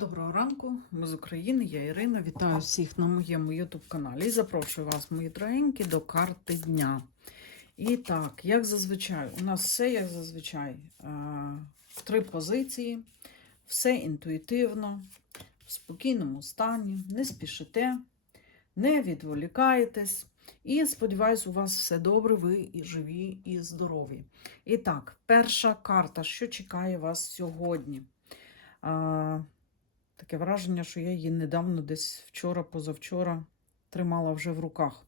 Доброго ранку, ми з України, я Ірина. Вітаю всіх на моєму YouTube каналі і запрошую вас, мої дорогенькі, до карти дня. І так, як зазвичай, у нас все як зазвичай. е, Три позиції, все інтуїтивно, в спокійному стані, не спішите, не відволікаєтесь. І сподіваюсь, у вас все добре, ви і живі і здорові. І так, перша карта, що чекає вас сьогодні? Таке враження, що я її недавно десь вчора, позавчора тримала вже в руках.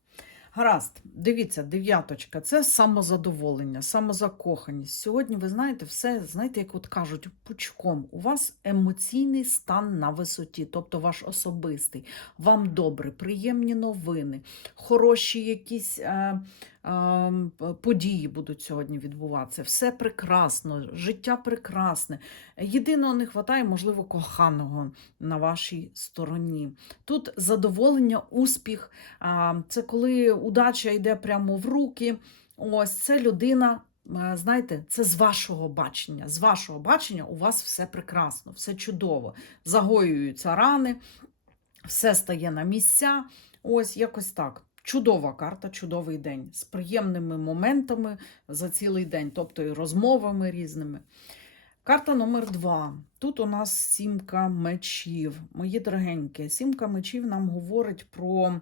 Гаразд, дивіться, дев'яточка це самозадоволення, самозакоханість. Сьогодні, ви знаєте, все, знаєте, як от кажуть, пучком. У вас емоційний стан на висоті, тобто ваш особистий. Вам добре, приємні новини, хороші якісь е, події будуть сьогодні відбуватися. Все прекрасно, життя прекрасне. Єдиного не вистачає, можливо, коханого на вашій стороні. Тут задоволення, успіх, це коли удача йде прямо в руки. Ось це людина. е, Знаєте, це з вашого бачення. З вашого бачення у вас все прекрасно, все чудово. Загоюються рани, все стає на місця. Ось якось так. Чудова карта, чудовий день з приємними моментами за цілий день, тобто і розмовами різними. Карта номер два. Тут у нас сімка мечів. Мої дорогенькі, сімка мечів нам говорить про.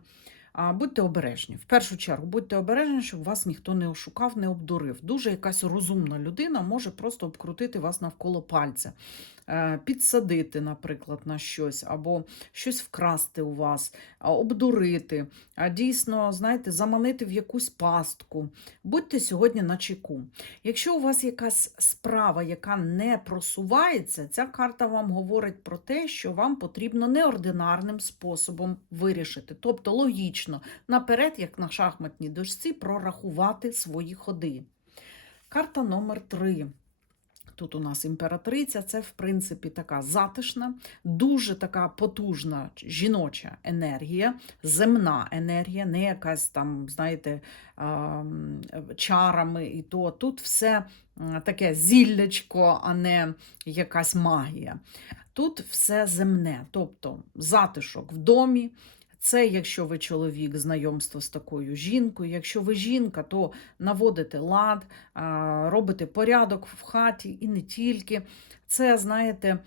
А, будьте обережні. В першу чергу, будьте обережні, щоб вас ніхто не ошукав, не обдурив. Дуже якась розумна людина може просто обкрутити вас навколо пальця, підсадити, наприклад, на щось, або щось вкрасти у вас, обдурити, а дійсно, знаєте, заманити в якусь пастку. Будьте сьогодні на чеку. Якщо у вас якась справа, яка не просувається, ця карта вам говорить про те, що вам потрібно неординарним способом вирішити. Тобто логічно, наперед, як на шахматній дошці, прорахувати свої ходи. Карта номер 3. Тут у нас імператриця, це, в принципі, така затишна, дуже така потужна жіноча енергія, земна енергія, не якась там, знаєте, чарами і то. Тут все таке зіллячко, а не якась магія. Тут все земне, тобто затишок в домі. Це якщо ви чоловік, знайомство з такою жінкою. Якщо ви жінка, то наводите лад, робите порядок в хаті і не тільки. Це, знаєте,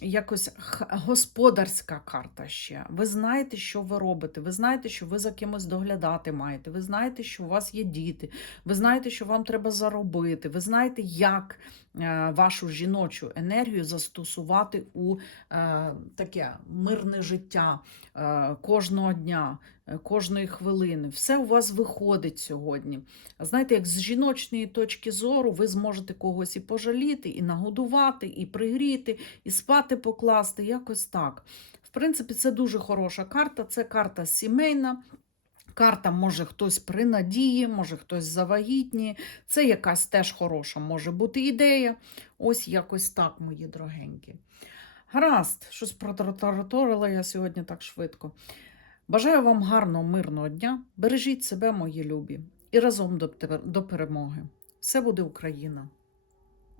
якось господарська карта ще. Ви знаєте, що ви робите, ви знаєте, що ви за кимось доглядати маєте, ви знаєте, що у вас є діти, ви знаєте, що вам треба заробити, ви знаєте, як е, вашу жіночу енергію застосувати у е, таке мирне життя е, кожного дня, кожної хвилини. Все у вас виходить сьогодні. Знаєте, як з жіночної точки зору ви зможете когось і пожаліти, і нагодувати, і пригріти, і спати покласти, якось так. В принципі, це дуже хороша карта, це карта сімейна. Карта може хтось при надії, може хтось завагітніє. Це якась теж хороша може бути ідея. Ось якось так, мої дорогенькі. Гаразд, щось протараторила я сьогодні так швидко. Бажаю вам гарного, мирного дня. Бережіть себе, мої любі, і разом до, перемоги. Все буде Україна!